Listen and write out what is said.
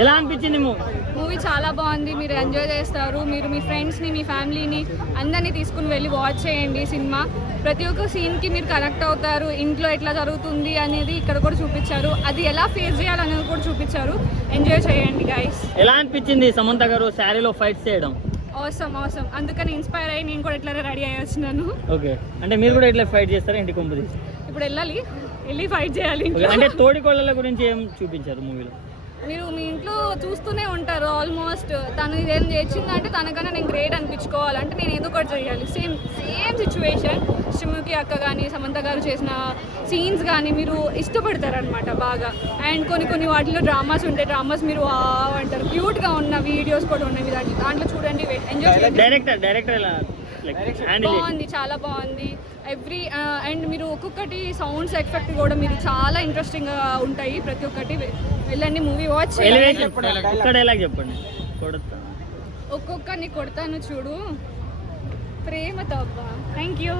ఎలా అనిపించింది మూవీ చాలా బాగుంది. మీరు ఎంజాయ్ చేస్తారు. మీరు మీ ఫ్రెండ్స్ని, మీ ఫ్యామిలీని అందరినీ తీసుకుని వెళ్ళి వాచ్ చేయండి సినిమా. ప్రతి ఒక్క సీన్కి మీరు కనెక్ట్ అవుతారు. ఇంట్లో ఎట్లా జరుగుతుంది అనేది ఇక్కడ కూడా చూపించారు. అది ఎలా ఫేస్ చేయాలనేది కూడా చూపించారు. ఎంజాయ్ చేయండి గైస్. ఎలా అనిపించింది సమంత గారు శారీలో ఫైట్ చేయడం? అవసరం అందుకని ఇన్స్పైర్ అయ్యి నేను కూడా ఇట్లా రెడీ అయ్యి వచ్చినాను. ఓకే, అంటే మీరు కూడా ఇట్లా ఫైట్ చేస్తారా ఇంటి కొంపు తీసి? ఇప్పుడు వెళ్ళి ఫైట్ చేయాలి. అంటే తోడికోళ్ళ గురించి ఏం చూపించారు మూవీలో? మీరు మీ ఇంట్లో చూస్తూనే ఉంటారు. ఆల్మోస్ట్ తను ఇదేం చేసిందంటే తనకన్నా నేను గ్రేట్ అనిపించుకోవాలంటే నేను ఏదో ఒకటి చేయాలి. Same situation. శ్రీముఖి అక్క కానీ సమంత గారు చేసిన సీన్స్ కానీ మీరు ఇష్టపడతారనమాట బాగా. అండ్ కొన్ని వాటిలో డ్రామాస్ ఉంటాయి. డ్రామాస్ మీరు అంటారు. క్యూట్గా ఉన్న వీడియోస్ కూడా ఉన్నాయి దాంట్లో చూడండి. ఎంజాయ్ చేయండి. డైరెక్టర్ ఎలా బాగుంది, చాలా బాగుంది. అండ్ మీరు ఒక్కొక్కటి సౌండ్స్ ఎఫెక్ట్ కూడా మీరు చాలా ఇంట్రెస్టింగ్గా ఉంటాయి. ప్రతి ఒక్కటి వెళ్ళండి మూవీ వాచ్ చెప్పండి. ఒక్కొక్కరిని కొడతాను చూడు ప్రేమతో. అబ్బా, థ్యాంక్ యూ.